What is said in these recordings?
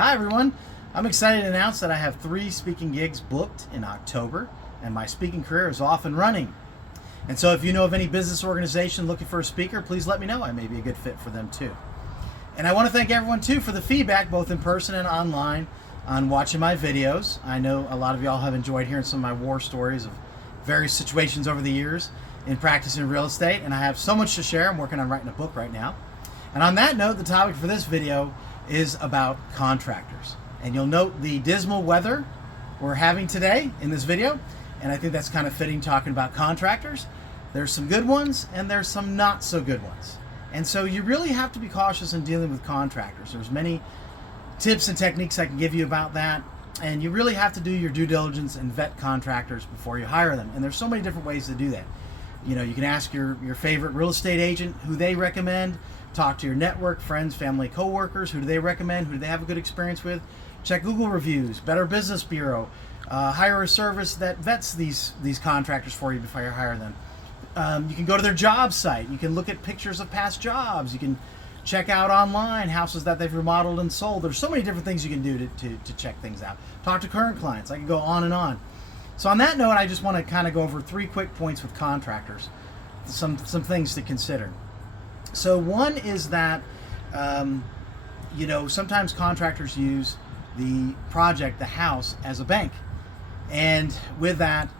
Hi everyone, I'm excited to announce that I have 3 speaking gigs booked in October and my speaking career is off and running. And so if you know of any business organization looking for a speaker, please let me know. I may be a good fit for them too. And I want to thank everyone too for the feedback, both in person and online, on watching my videos. I know a lot of y'all have enjoyed hearing some of my war stories of various situations over the years in practicing real estate, and I have so much to share. I'm working on writing a book right now. And on that note, the topic for this video is about contractors. And you'll note the dismal weather we're having today in this video, and I think that's kind of fitting talking about contractors. There's some good ones and there's some not so good ones. And so you really have to be cautious in dealing with contractors. There's many tips and techniques I can give you about that, and you really have to do your due diligence and vet contractors before you hire them. And there's so many different ways to do that. You know, you can ask your favorite real estate agent who they recommend. Talk to your network, friends, family, coworkers. Who do they recommend? Who do they have a good experience with? Check Google reviews, Better Business Bureau. Hire a service that vets these contractors for you before you hire them. You can go to their job site. You can look at pictures of past jobs. You can check out online houses that they've remodeled and sold. There's so many different things you can do to check things out. Talk to current clients. I can go on and on. So on that note, I just want to kind of go over 3 quick points with contractors. Some things to consider. So one is that, you know, sometimes contractors use the project, the house, as a bank. And with that,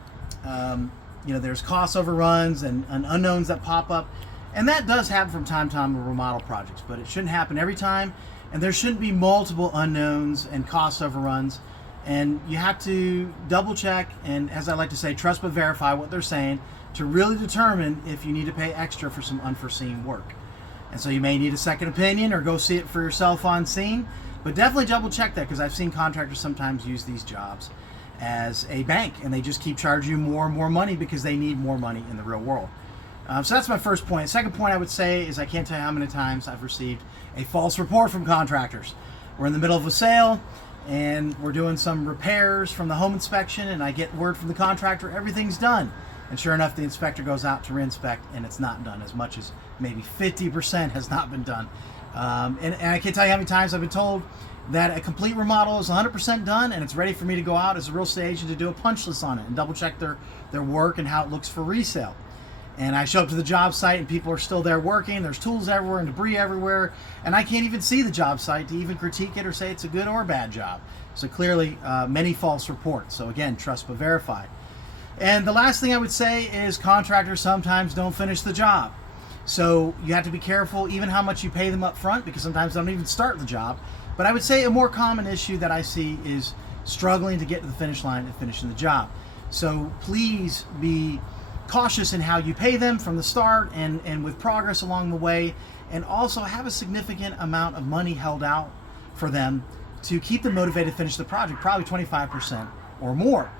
you know, there's cost overruns and unknowns that pop up. And that does happen from time to time with remodel projects, but it shouldn't happen every time. And there shouldn't be multiple unknowns and cost overruns. And you have to double check and, as I like to say, trust but verify what they're saying to really determine if you need to pay extra for some unforeseen work. And so you may need a second opinion or go see it for yourself on scene, but definitely double check that, because I've seen contractors sometimes use these jobs as a bank and they just keep charging you more and more money because they need more money in the real world. So that's my first point. Second point I would say is I can't tell you how many times I've received a false report from contractors. We're in the middle of a sale and we're doing some repairs from the home inspection, and I get word from the contractor everything's done. And sure enough, the inspector goes out to re-inspect and it's not done. As much as maybe 50% has not been done. And I can't tell you how many times I've been told that a complete remodel is 100% done and it's ready for me to go out as a real estate agent to do a punch list on it and double check their work and how it looks for resale. And I show up to the job site and people are still there working. There's tools everywhere and debris everywhere. And I can't even see the job site to even critique it or say it's a good or bad job. So clearly many false reports. So again, trust but verify. And the last thing I would say is contractors sometimes don't finish the job. So you have to be careful even how much you pay them up front, because sometimes they don't even start the job. But I would say a more common issue that I see is struggling to get to the finish line and finishing the job. So please be cautious in how you pay them from the start and with progress along the way, and also have a significant amount of money held out for them to keep them motivated to finish the project, probably 25% or more.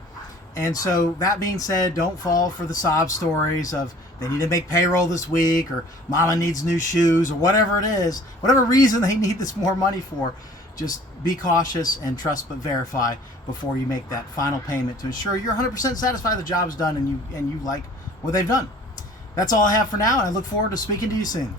And so that being said, don't fall for the sob stories of they need to make payroll this week, or mama needs new shoes, or whatever it is, whatever reason they need this more money for. Just be cautious and trust but verify before you make that final payment to ensure you're 100% satisfied the job is done and you like what they've done. That's all I have for now, and I look forward to speaking to you soon.